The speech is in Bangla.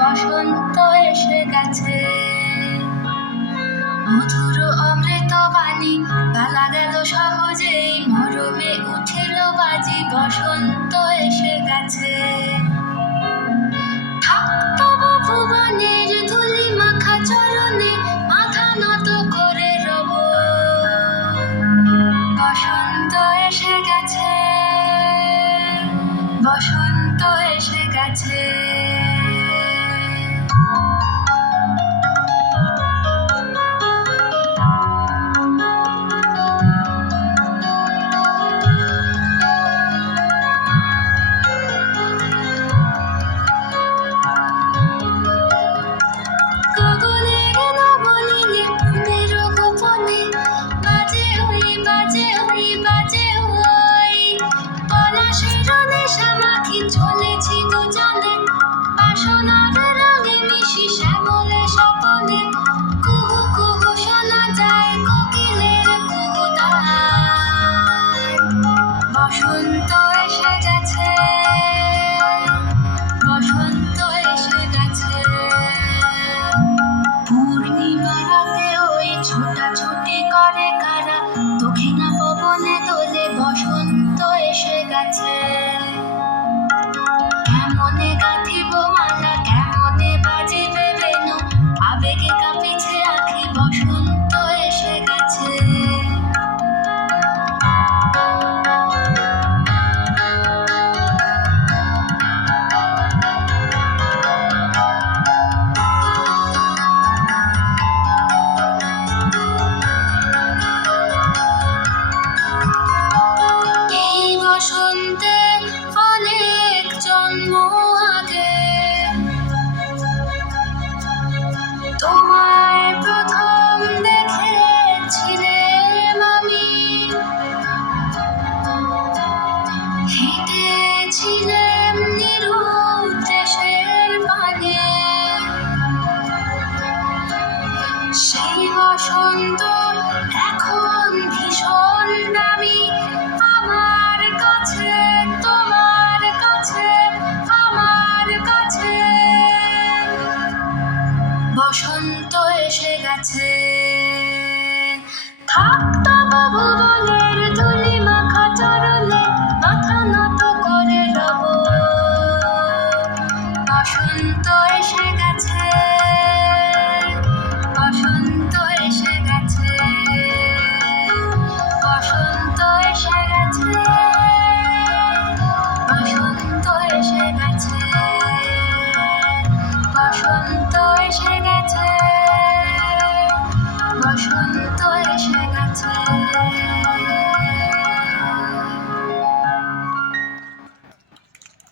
বসন্ত এসে গেছে। মধুর অমৃত বাণী বলা গেল সহজেই, মরমে উঠিল বাজি, বসন্ত এসে গেছে। থাকতব ভুবনের ধুলি মাখা চরণে, মাথা নত করে রব। বসন্ত এসে গেছে, বসন্ত এসে গেছে। চলেছি দুজনে বাসনার রঙে মিশি শ্যামলে স্বপনে, কুহু কুহু শোনা যায় কোকিলের কুহুতান। বসন্ত এসে গেছে, বসন্ত এসে গেছে। পূর্ণিমা রাতে ওই ছোটাছুটি করে কারা, দক্ষিণা পবনে দোলে, বসন্ত এসে গেছে। কেমনে গাঁথিব মালা, কেমনে বাজিবে বেণু, আবেগে কাঁপিছে আঁখি, বসন্ত এসে গেছে। এই বসন্তে অনেক জন্ম আগে তোমায় প্রথম দেখেছিলাম আমি। হেঁটেছিলাম নিরুৎ দেশের পানে, সেই বসন্ত এখন ভীষণ দামি আমার কাছে, তোমার কাছে, আমার কাছে। বসন্ত এসে গেছে। থাকতব ভুবনের ধুলি